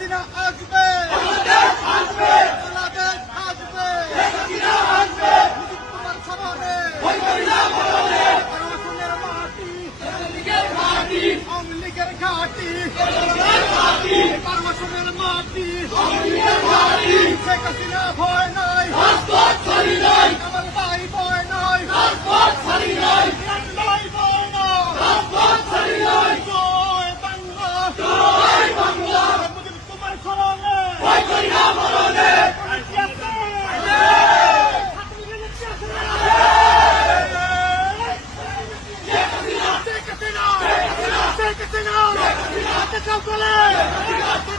হাসিনা আসবে। আসবে আসবে। আসবে মাটি মাটি মাটি শেখ হাসিনা ভয় না হাসিনা শেখ হাসিনা শেখ হাসিনা হাতে চাপ